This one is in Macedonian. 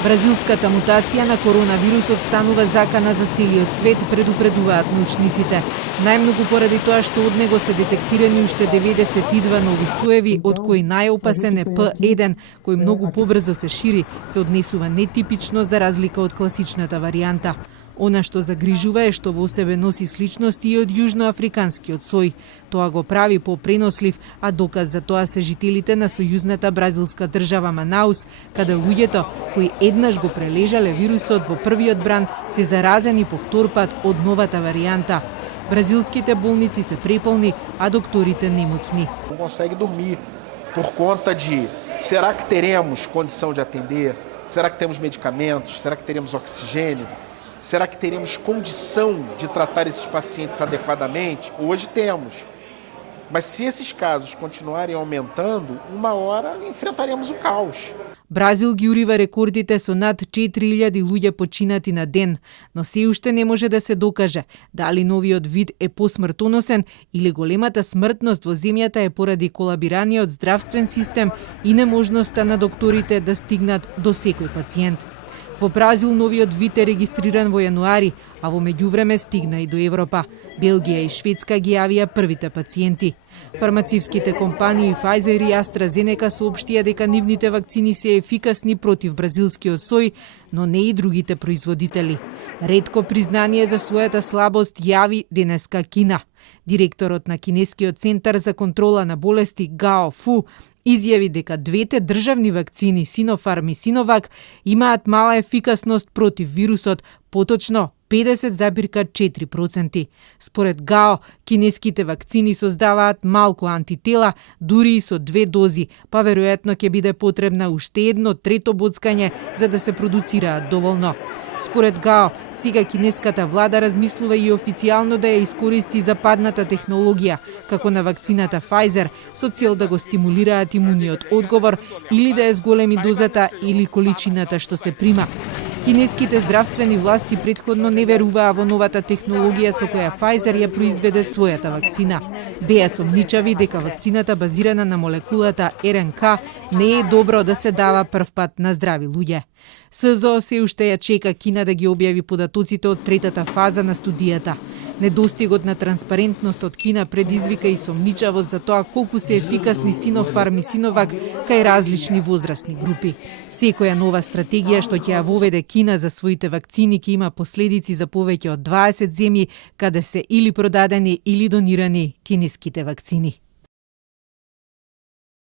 Бразилската мутација на коронавирусот станува закана за целиот свет, предупредуваат научниците. Најмногу поради тоа што од него се детектирани уште 92 нови соеви, од кои најопасен е P1, кој многу побрзо се шири, се однесува нетипично за разлика од класичната варијанта. Она што загрижува е што во себе носи сличности и од јужноафриканскиот сој. Тоа го прави попренослив, а доказ за тоа се жителите на сојузната бразилска држава Манаус, каде луѓето кои еднаш го прележале вирусот во првиот бран се заразени по втор пат од новата варијанта. Бразилските болници се преполни, а докторите немоќни. Não consegue dormir por conta de será que teremos condição de atender? Será que temos medicamentos? Será que teremos oxigênio? Será que teremos condição de tratar esses pacientes adequadamente? Hoje temos. Mas se esses casos continuarem aumentando, uma hora enfrentaremos o caos. Бразил ги урива рекордите со над 4000 луѓе починати на ден, но се уште не може да се докаже дали новиот вид е посмртоносен или големата смртност во земјата е поради колабираниот здравствен систем и неможноста на докторите да стигнат до секој пациент. Во Бразил новиот вид е регистриран во јануари, а во меѓувреме стигна и до Европа. Белгија и Шведска ги јавија првите пациенти. Фармацевските компании Pfizer и AstraZeneca соопштија дека нивните вакцини се ефикасни против бразилскиот сој, но не и другите производители. Ретко признание за својата слабост јави денеска Кина. Директорот на Кинескиот центар за контрола на болести Гао Фу изјави дека двете државни вакцини Синофарм и Синовак имаат мала ефикасност против вирусот, поточно 50,4%. Според ГАО, кинеските вакцини создаваат малку антитела, дури и со 2 дози, па веројатно ќе биде потребна уште едно трето боцкање за да се продуцираат доволно. Според ГАО, сега кинеската влада размислува и официјално да ја искористи западната технологија, како на вакцината Pfizer, со цел да го стимулираат имуниот одговор или да ја зголеми дозата или количината што се прима. Кинеските здравствени власти претходно не веруваа во новата технологија со која Pfizer ја произведе својата вакцина. Беа сомничави дека вакцината базирана на молекулата РНК не е добро да се дава првпат на здрави луѓе. СЗО се уште ја чека Кина да ги објави податоците од третата фаза на студијата. Недостигот на транспарентност од Кина предизвика и сомничавост за тоа колку се ефикасни Синофарм и Синовак кај различни возрастни групи. Секоја нова стратегија што ќе ја воведе Кина за своите вакцини ќе има последици за повеќе од 20 земји каде се или продадени или донирани кинеските вакцини.